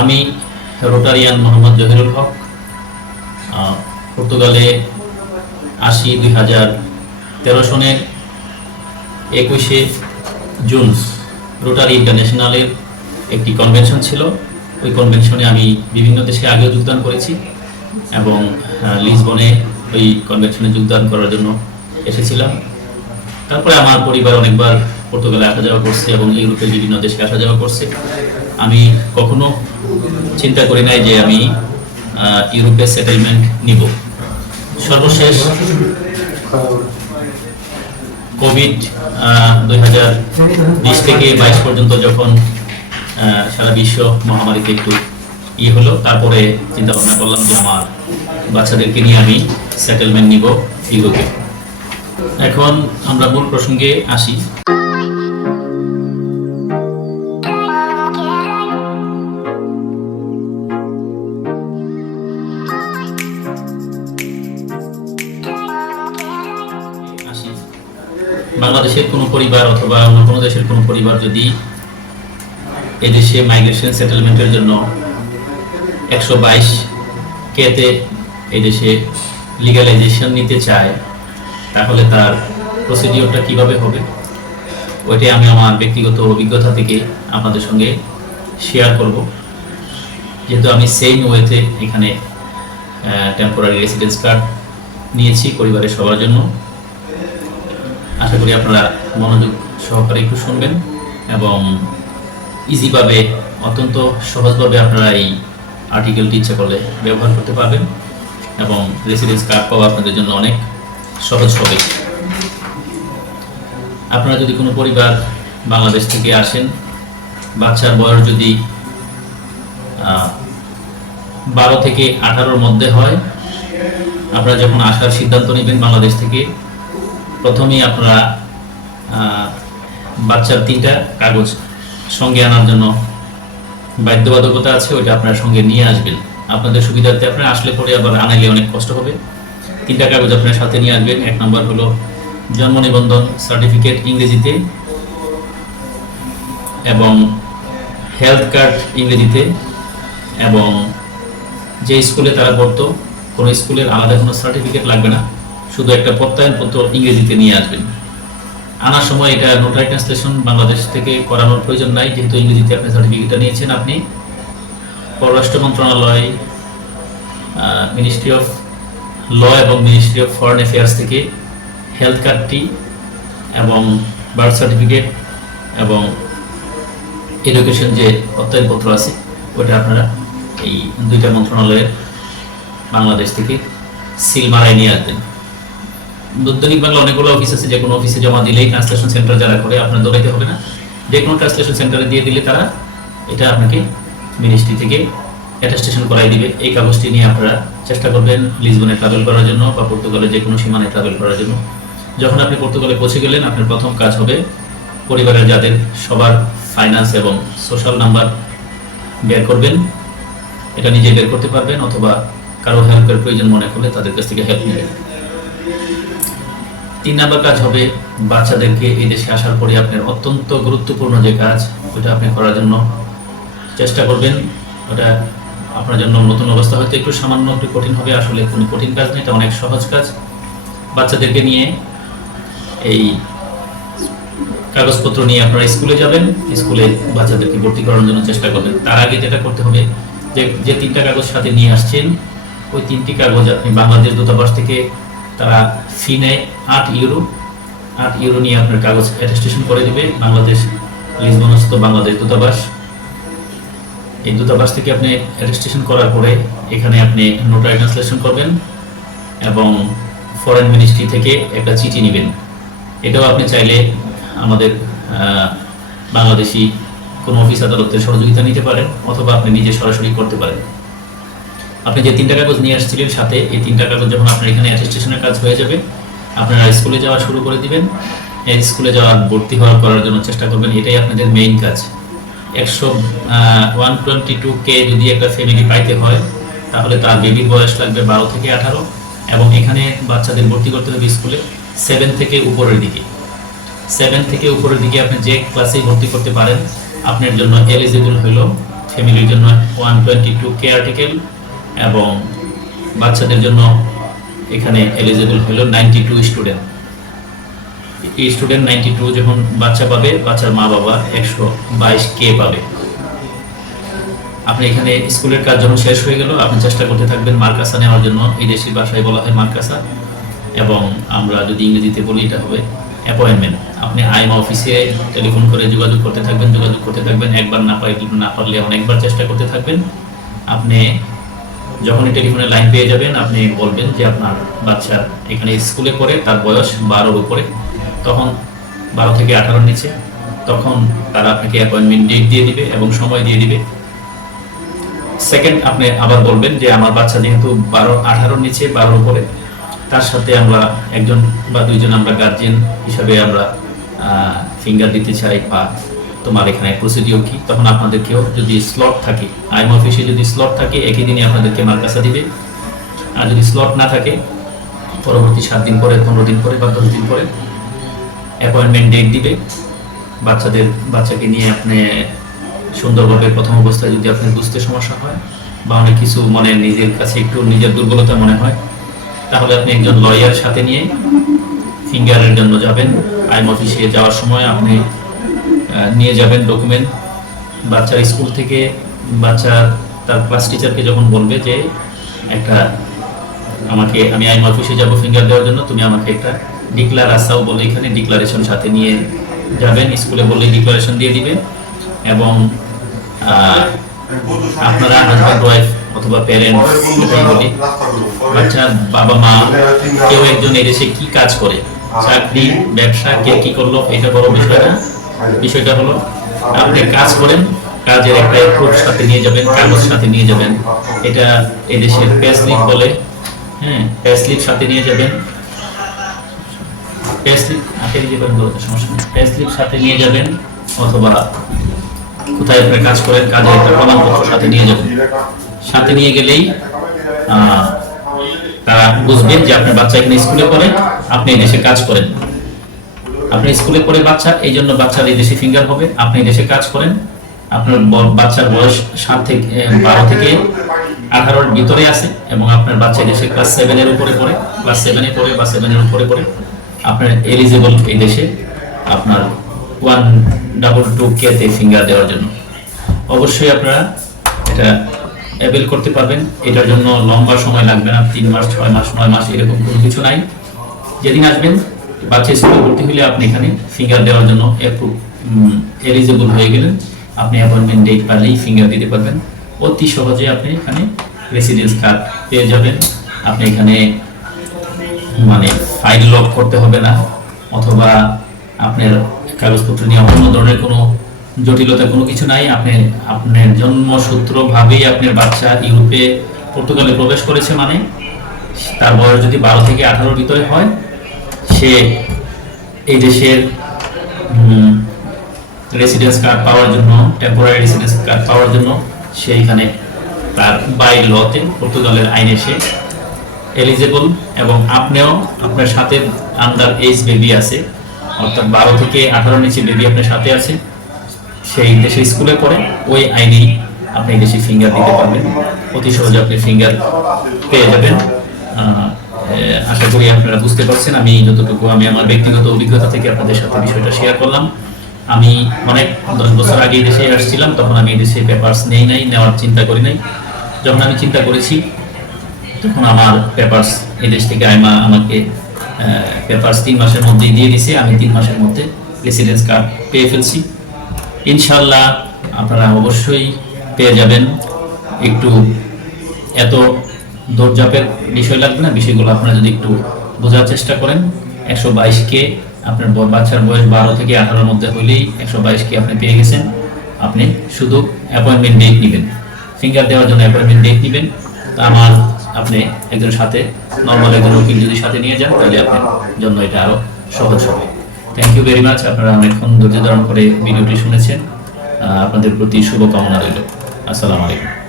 আমি রোটারিয়ান মোহাম্মদ জহিরুল হক পর্তুগালে আসি দুই হাজার তেরো সনের একুশে জুন। রোটারি ইন্টারন্যাশনালের একটি কনভেনশন ছিল। ওই কনভেনশনে আমি বিভিন্ন দেশে আগেও যোগদান করেছি এবং লিসবনে ওই কনভেনশনে যোগদান করার জন্য এসেছিলাম। তারপরে আমার পরিবার অনেকবার পর্তুগালে আসা যাওয়া করছে এবং ইউরোপের বিভিন্ন দেশে আসা যাওয়া করছে। আমি কখনো চিন্তা করি নাই যে আমি ইউরোপে সেটেলমেন্ট নিব। সর্বশেষ কোভিড দুই হাজার বিশ থেকে বাইশ পর্যন্ত যখন সারা বিশ্ব মহামারীতে একটু ইয়ে হলো, তারপরে চিন্তা ভাবনা করলাম যে আমার বাচ্চাদেরকে নিয়ে আমি সেটেলমেন্ট নিব ইউরোপে। এখন আমরা মূল প্রসঙ্গে আসি। বাংলাদেশের কোনো পরিবার অথবা অন্য কোনো দেশের কোনো পরিবার যদি এদেশে মাইগ্রেশন সেটেলমেন্টের জন্য একশো বাইশ কেতে এদেশে লিগালাইজেশন নিতে চায়, তাহলে তার প্রসিডিওরটা কীভাবে হবে? ওইটাই আমি আমার ব্যক্তিগত অভিজ্ঞতা থেকে আপনাদের সঙ্গে শেয়ার করব। যেহেতু আমি সেম ওয়েতে এখানে টেম্পোরারি রেসিডেন্স কার্ড নিয়েছি পরিবারের সবার জন্য। করি আপনারা মনোযোগ সহকারে একটু শুনবেন এবং ইজিভাবে অত্যন্ত সহজভাবে আপনারা এই আর্টিকেলটি ইচ্ছা করলে ব্যবহার করতে পারবেন এবং রেসিডেন্স কার্ড পাওয়া আপনাদের জন্য অনেক সহজ হবে। আপনারা যদি কোনো পরিবার বাংলাদেশ থেকে আসেন, বাচ্চার বয়স যদি বারো থেকে আঠারোর মধ্যে হয়, আপনারা যখন আসার সিদ্ধান্ত নেবেন বাংলাদেশ থেকে প্রথমেই আপনারা বাচ্চার তিনটা কাগজ সঙ্গে আনার জন্য বাধ্যবাধকতা আছে, ওইটা আপনার সঙ্গে নিয়ে আসবেন। আপনাদের সুবিধার্থে আপনারা আসলে পরে আবার আনাইলে অনেক কষ্ট হবে। তিনটা কাগজ আপনার সাথে নিয়ে আসবেন। এক নম্বর হলো জন্ম নিবন্ধন সার্টিফিকেট ইংরেজিতে এবং হেলথ কার্ড ইংরেজিতে এবং যে স্কুলে তারা পড়তো, কোনো স্কুলের আলাদা কোনো সার্টিফিকেট লাগবে না। শুধু একটা প্রত্যয়নপত্র ইংরেজিতে নিয়ে আসবেন। আনার সময় এটা নোটারি ট্রান্সলেশন বাংলাদেশ থেকে করানোর প্রয়োজন নাই, যেহেতু ইংরেজিতে আপনি সার্টিফিকেটটা নিয়েছেন আপনি। পররাষ্ট্র মন্ত্রণালয় মিনিস্ট্রি অফ ল এবং মিনিস্ট্রি অফ ফরেন অ্যাফেয়ার্স থেকে হেলথ কার্ডটি এবং বার্থ সার্টিফিকেট এবং এডুকেশন যে প্রত্যয়নপত্র আছে ওটা আপনারা এই দুইটা মন্ত্রণালয়ের বাংলাদেশ থেকে সিল মারাই নিয়ে আসবেন। দৈনিক বাংলা অনেকগুলো অফিস আছে যে কোনো অফিসে জমা দিলেই ট্রান্সলেশন সেন্টার যারা করে, আপনার দৌড়াইতে হবে না। যে কোনো ট্রান্সলেশন সেন্টারে দিয়ে দিলে তারা এটা আপনাকে মিনিস্ট্রি থেকে অ্যাটাস্টেশন করাই দিবে। এই কাগজটি নিয়ে আপনারা চেষ্টা করবেন লিসবনে ট্রাভেল করার জন্য বা পর্তুগালে যে কোনো সীমানায় ট্রাভেল করার জন্য। যখন আপনি পর্তুগালে পৌঁছে গেলেন, আপনার প্রথম কাজ হবে পরিবারের যাদের সবার ফাইন্যান্স এবং সোশ্যাল নাম্বার বের করবেন। এটা নিজে বের করতে পারবেন, অথবা কারও হেল্পের প্রয়োজন মনে করলে তাদের কাছ থেকে হেল্প নেবেন। তিন নাম্বার কাজ হবে বাচ্চাদেরকে এই দেশে আসার পরে আপনার অত্যন্ত গুরুত্বপূর্ণ যে কাজ, ওটা আপনি করার জন্য চেষ্টা করবেন। ওটা আপনার জন্য নতুন অবস্থা হয়তো একটু সামান্য একটু কঠিন হবে, আসলে কোনো কঠিন কাজ নেই এটা অনেক সহজ কাজ। বাচ্চাদেরকে নিয়ে এই কাগজপত্র নিয়ে আপনারা স্কুলে যাবেন, স্কুলে বাচ্চাদেরকে ভর্তি করার জন্য চেষ্টা করবেন। তার আগে যেটা করতে হবে, যে যে তিনটা কাগজ সাথে নিয়ে আসছেন, ওই তিনটি কাগজ আপনি বাংলাদেশ দূতাবাস থেকে তারা ফি নেয় আট ইউরো আট ইউরো নিয়ে আপনার কাগজ অ্যাটেস্টেশন করে দিবে। বাংলাদেশ, লিসবনস্থ বাংলাদেশ দূতাবাস। এই দূতাবাস থেকে আপনি অ্যাটেস্টেশন করার পরে এখানে আপনি নোটারি ট্রান্সলেশন করবেন এবং ফরেন মিনিস্ট্রি থেকে একটা চিঠি নেবেন। এটাও আপনি চাইলে আমাদের বাংলাদেশি কোনো অফিস আদালতের সহযোগিতা নিতে পারেন অথবা আপনি নিজে সরাসরি করতে পারেন। আপনি যে তিনটা কাগজ নিয়ে আসছিলেন সাথে, এই তিনটা কাগজ যখন আপনার এখানে অ্যাটেস্টেশনের কাজ হয়ে যাবে, আপনারা স্কুলে যাওয়া শুরু করে দিবেন। স্কুলে যাওয়ার ভর্তি হওয়ার করার জন্য চেষ্টা করবেন, এটাই আপনাদের মেইন কাজ। একশো ওয়ান টোয়েন্টি টু কে যদি একটা ফ্যামিলি পাইতে হয়, তাহলে তার বেবির বয়স লাগবে বারো থেকে আঠারো, এবং এখানে বাচ্চাদের ভর্তি করতে হবে স্কুলে সেভেন থেকে উপরের দিকে। সেভেন থেকে উপরের দিকে আপনি যে ক্লাসে ভর্তি করতে পারেন, আপনার জন্য এলিজিবল হলো ফ্যামিলির জন্য one twenty two K article এবং বাচ্চাদের জন্য এখানে এলিজিবল হলো নাইনটি টু স্টুডেন্ট এই স্টুডেন্ট নাইনটি টু যখন বাচ্চা পাবে, বাচ্চার মা বাবা একশো বাইশ কে পাবে। আপনি এখানে স্কুলের কাজ যখন শেষ হয়ে গেল, আপনি চেষ্টা করতে থাকবেন মার্কাসা নেওয়ার জন্য। এই দেশি ভাষায় বলা হয় মার্কাসা এবং আমরা যদি ইংরেজিতে বলি, এটা হবে অ্যাপয়েন্টমেন্ট আপনি আইমা অফিসে টেলিফোন করে যোগাযোগ করতে থাকবেন, যোগাযোগ করতে থাকবেন। একবার না পাই না পারলে অনেকবার চেষ্টা করতে থাকবেন। আপনি যখনই টেলিফোনের লাইন পেয়ে যাবেন, আপনি বলবেন যে আপনার বাচ্চা এখানে স্কুলে পড়ে, তার বয়স বারোর উপরে। তখন বারো থেকে আঠারোর নিচে। তখন তারা আপনাকে অ্যাপয়েন্টমেন্ট ডেট দিয়ে দিবে এবং সময় দিয়ে দিবে। সেকেন্ড আপনি আবার বলবেন যে আমার বাচ্চা যেহেতু বারো, আঠারোর নিচে, বারোর উপরে, তার সাথে আমরা একজন বা দুইজন আমরা গার্জিয়ান হিসাবে আমরা ফিঙ্গার দিতে চাই বা তোমার এখানে প্রসিডিওর কি? তখন আপনাদেরকেও যদি স্লট থাকে আইম অফিসে যদি স্লট থাকে, একই দিনে আপনাদেরকে মার্কাসা দিবে। আর যদি স্লট না থাকে, পরবর্তী সাত দিন পরে, পনেরো দিন পরে বা দশ দিন পরে অ্যাপয়েন্টমেন্ট ডেট দিবে। বাচ্চাদের, বাচ্চাকে নিয়ে আপনি সুন্দরভাবে প্রথম অবস্থায় যদি আপনার বুঝতে সমস্যা হয় বা অনেক কিছু মনে নিজের কাছে একটু নিজের দুর্বলতা মনে হয়, তাহলে আপনি একজন লয়ার সাথে নিয়ে ফিঙ্গারের জন্য যাবেন। আইম অফিসে যাওয়ার সময় আপনি নিয়ে যাবেন ডকুমেন্ট বাচ্চার স্কুল থেকে বাচ্চা তার ক্লাস টিচারকে যখন বলবে যে, একটা আমাকে, আমি আইম অফিসে যাব ফিঙ্গার দেওয়ার জন্য, তুমি আমাকে একটা ডিক্লার আসাও বলে এখানে ডিক্লারেশন সাথে নিয়ে যাবেন। স্কুলে বললে ডিক্লারেশন দিয়ে দিবে এবং আপনারা হাজব্যান্ড ওয়াইফ অথবা প্যারেন্টস বলি বাচ্চার বাবা, মা, কেউ একজন এদেশে কি কাজ করে? চাকরি, ব্যবসা, কে কি করল? এটা বড় বিষয় না। বিষয়টা হলো, আপনি কাজ করেন, কাজের একটা প্রুফ সাথে নিয়ে যাবেন, কাগজ সাথে নিয়ে যাবেন। এটা এদেশের প্যাসলিপ বলে হ্যাঁ প্যাসলিপ সাথে নিয়ে যাবেন। সাথে নিয়ে যাবেন, অথবা কোথায় আপনি কাজ করেন, কাজের একটা প্রমাণপত্র সাথে নিয়ে যাবেন। সাথে নিয়ে গেলেই তারা বুঝবেন যে আপনার বাচ্চা এখানে স্কুলে পড়ে, আপনি এই দেশে কাজ করেন। আপনি স্কুলে পড়ে বাচ্চা এই জন্য বাচ্চার এই দেশে ফিঙ্গার হবে। আপনি দেশে কাজ করেন। আপনার বাচ্চার বয়স সাত থেকে বারো থেকে আঠারোর ভিতরে আছে এবং আপনার বাচ্চা দেশে ক্লাস সেভেনের উপরে পড়ে। ক্লাস সেভেনে পড়ে বা সেভেনের উপরে পড়ে। আপনার এলিজিবল এই দেশে আপনার ওয়ান ডাবল টু কেতে ফিঙ্গার দেওয়ার জন্য। অবশ্যই আপনারা এটা অ্যাভেল করতে পারবেন। এটার জন্য লম্বা সময় লাগবে না। তিন মাস, ছয় মাস, নয় মাস এরকম কোনো কিছু নাই। যেদিন আসবেন বাচ্চা স্কুলে ভর্তি হলে আপনি এখানে ফিঙ্গার দেওয়ার জন্য এলিজিবল হয়ে গেলেন। আপনি অ্যাপয়েন্টমেন্ট ডেট পারলেই ফিঙ্গার দিতে পারবেন। অতি সহজে আপনি এখানে রেসিডেন্স কার্ড পেয়ে যাবেন। আপনি এখানে মানে ফাইল লক করতে হবে না, অথবা আপনার কাগজপত্র নিয়ে অন্য ধরনের কোনো জটিলতা কোনো কিছু নাই। আপনি, আপনার জন্মসূত্রভাবেই আপনার বাচ্চা ইউরোপে, পর্তুগালে প্রবেশ করেছে মানে তার বয়স যদি বারো থেকে আঠারোর ভিতরে হয় সে এই দেশের রেসিডেন্স কার্ড পাওয়ার জন্য টেম্পোরারি রেসিডেন্স কার্ড পাওয়ার জন্য সে এখানে তার বাই লতে পর্তুগালের আইনে সে এলিজেবল এবং আপনিও আপনার সাথে আন্ডার এজ বেবি আছে, অর্থাৎ বারো থেকে আঠারো নিচে বেবি আপনার সাথে আছে, সেই দেশে স্কুলে পড়ে, ওই আইনেই আপনি দেশে ফিঙ্গার দিতে পারবেন। অতি সহজে আপনি ফিঙ্গার পেয়ে যাবেন। আশা করি আপনারা বুঝতে পারছেন। আমি যতটুকু, আমি আমার ব্যক্তিগত অভিজ্ঞতা থেকে আপনাদের সাথে বিষয়টা শেয়ার করলাম। আমি অনেক দশ বছর আগে দেশে আসছিলাম, তখন আমি দেশে পেপারস নেই নাই, নেওয়ার চিন্তা করি নাই। যখন আমি চিন্তা করেছি, তখন আমার পেপার্স এই দেশ থেকে আইমা আমাকে পেপার্স তিন মাসের মধ্যেই দিয়ে দিছে। আমি তিন মাসের মধ্যে রেসিডেন্স কার্ড পেয়ে ফেলছি। ইনশাল্লাহ আপনারা অবশ্যই পেয়ে যাবেন। একটু এত দৌড়জাপের বিষয় লাগবে না? বিষয়গুলো আপনারা যদি একটু বোঝার চেষ্টা করেন। একশো বাইশকে আপনার বাচ্চার বয়স বারো থেকে আঠারোর মধ্যে হলেই একশো বাইশকে আপনি পেয়ে গেছেন। আপনি শুধু অ্যাপয়েন্টমেন্ট ডেট নেবেন। ফিঙ্গার দেওয়ার জন্য অ্যাপয়েন্টমেন্ট ডেট নেবেন। তা আমার আপনি একজন সাথে নর্মাল একজন উকিল যদি সাথে নিয়ে যান, তাহলে আপনার জন্য এটা আরও সহজ হবে। থ্যাংক ইউ ভেরি মাচ আপনারা অনেকক্ষণ ধৈর্য ধারণ করে ভিডিওটি শুনেছেন। আপনাদের প্রতি শুভকামনা রইল। আসসালামু আলাইকুম।